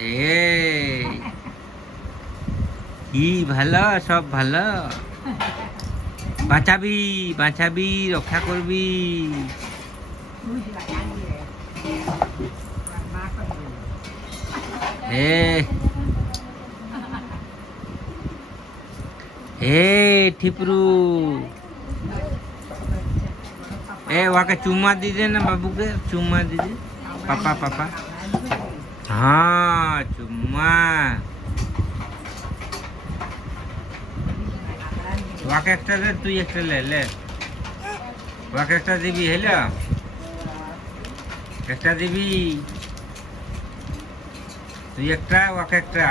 এই কি ভালো, সব ভালো। বাঁচাবি বাঁচাবি, রক্ষা করবি। ঠিপরু, ওকে চুম্মা দিদে না, বাবুকে চুম্মা দিদে। পাপা পাপা, হ্যাঁ চুম্মা। ওকে একটা দে, তুই একটা লে। ওকে একটা দিবি, হলো একটা দিবি, তুই একটা, ওকে একটা,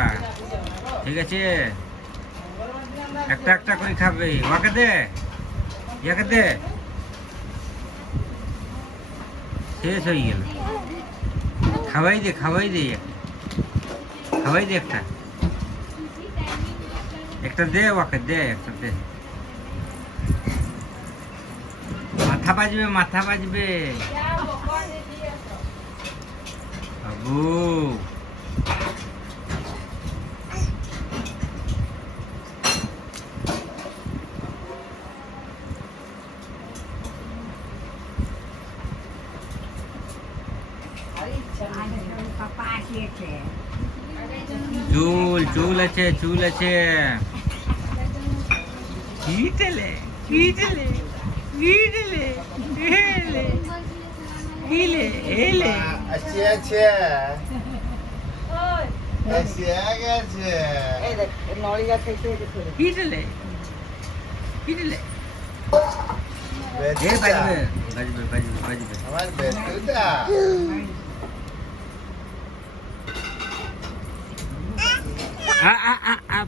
ঠিক আছে? একটা একটা করে খাবে। ওকে দে, ইয়াকে দে। শেষ হয়ে গেল। খাওয়াই দে, খাওয়াই দে, খাওয়াই দে একটা, একটা দে, ওকে দে, একটা দে। মাথা বাজবে, মাথা বাজবে বাবু। চুল চুল আছে, চুল আছে। কিটলে কিটলে কিটলে এলে কিলে এলে আছে আছে আছে আছে। এই দেখ নড়িয়া খাইতে দেখো। কিটলে কিটলে বেটা বাজবে বাজবে বাজবে বাজবে। আমার বেটা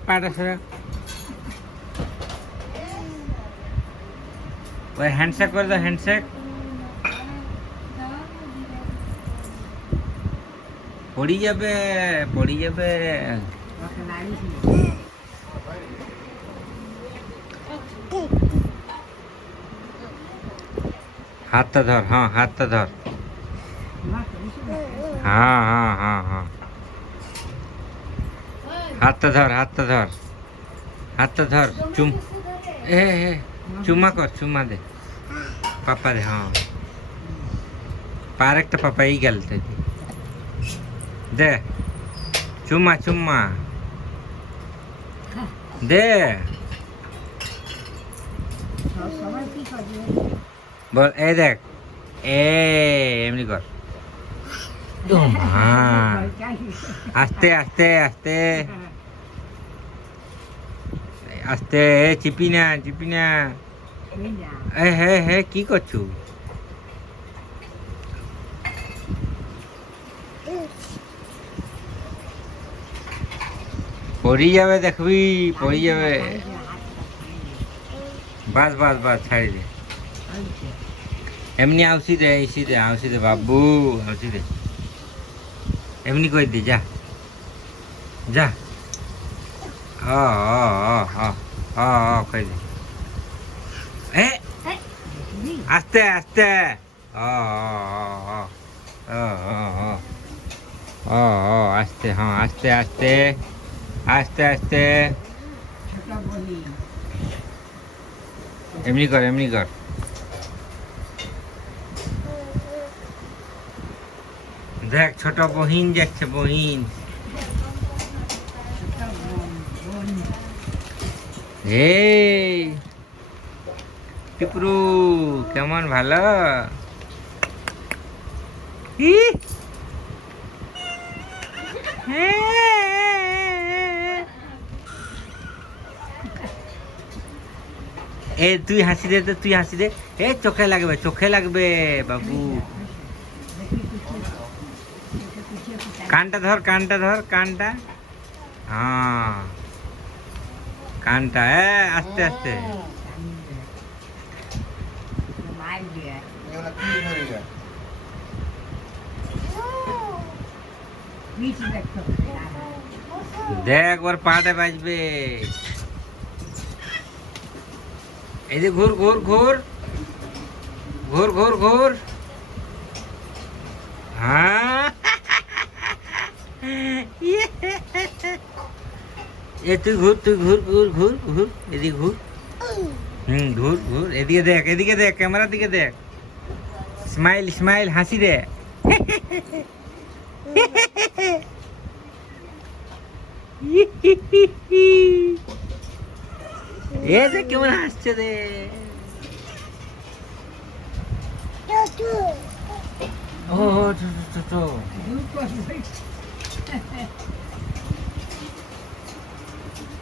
পাটা সরা। ওই হ্যান্ডশেক করে দাও, হ্যান্ডশেক। পড়ি যাবে, পড়ি যাবে। হাতটা ধর, হ্যাঁ হাতটা ধর। হ্যাঁ হ্যাঁ হ্যাঁ হ্যাঁ, হাতটা ধর, হাতটা ধর, হাতটা ধর। এ চুম্মা কর, চুম্মা দে পাপা দে। হ্যাঁ পার একটা পাপা এই গেল দে, চুম্মা চুম্মা দে। বল এই দেখ, এমনি কর। আস্তে আস্তে আস্তে আস্তে, চিপি না চিপি না। হে কি করছো? পড়ি যাবে, দেখবি পড়ি যাবে। বাস বাস বাস, ছাড়ি দে। এমনি আউসি দে, আইসি দে, আউসি দে বাবু, আউসি দে। এমনি করে দে, যা যা। কই দে। আস্তে আস্তে। আস্তে, হ্যাঁ আস্তে আস্তে আস্তে আস্তে। এমনি কর, এমনি কর। দেখ ছোট বহিন যাচ্ছে, বহিন। এই টিপরু কেমন, ভালো? তুই হাসি দে তো, তুই হাসি দে। চোখে লাগবে, চোখে লাগবে বাবু। কানটা ধর, কানটা ধর, কানটা। হ্যাঁ কানটা, আস্তে আস্তে। দেখ ওর পাটা বাজবে। এই যে ঘুর ঘুর ঘুর ঘুর ঘুর ঘুর। এ তুই ঘুর ঘুর এদিকে ঘুর ঘুর ঘুর এদিকে দেখ ক্যামেরার দিকে দেখ স্মাইল স্মাইল হাসি দে এ দেখ কেমন হাসছে রে ও তো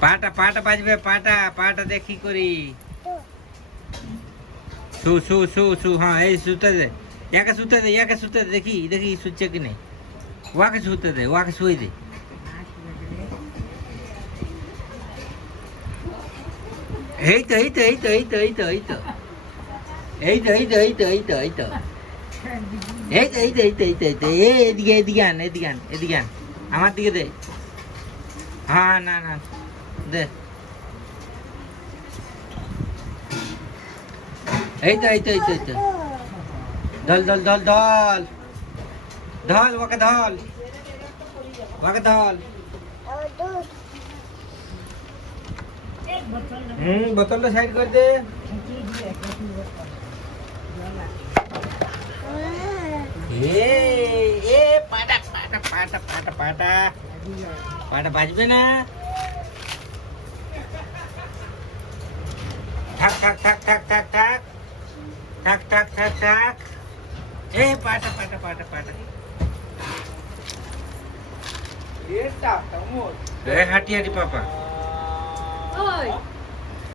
পাটা পাটা বাজবে পাটা দেখি করি শু হ্যাঁ এই শুতে দে ইয়াকে শুতে দে দেখি শুচ্ছে কি নেই ওয়াকে শুতে দে ওয়াকে শুয়ে দে এই তো এদিকে আন আমার দিকে দে হ্যাঁ না দে এই তো ধল ওকে ধল বোতলটা সাইড করে দে এ পাটা বাজবে না থাক এ পাটা এ হাঁটি পাপা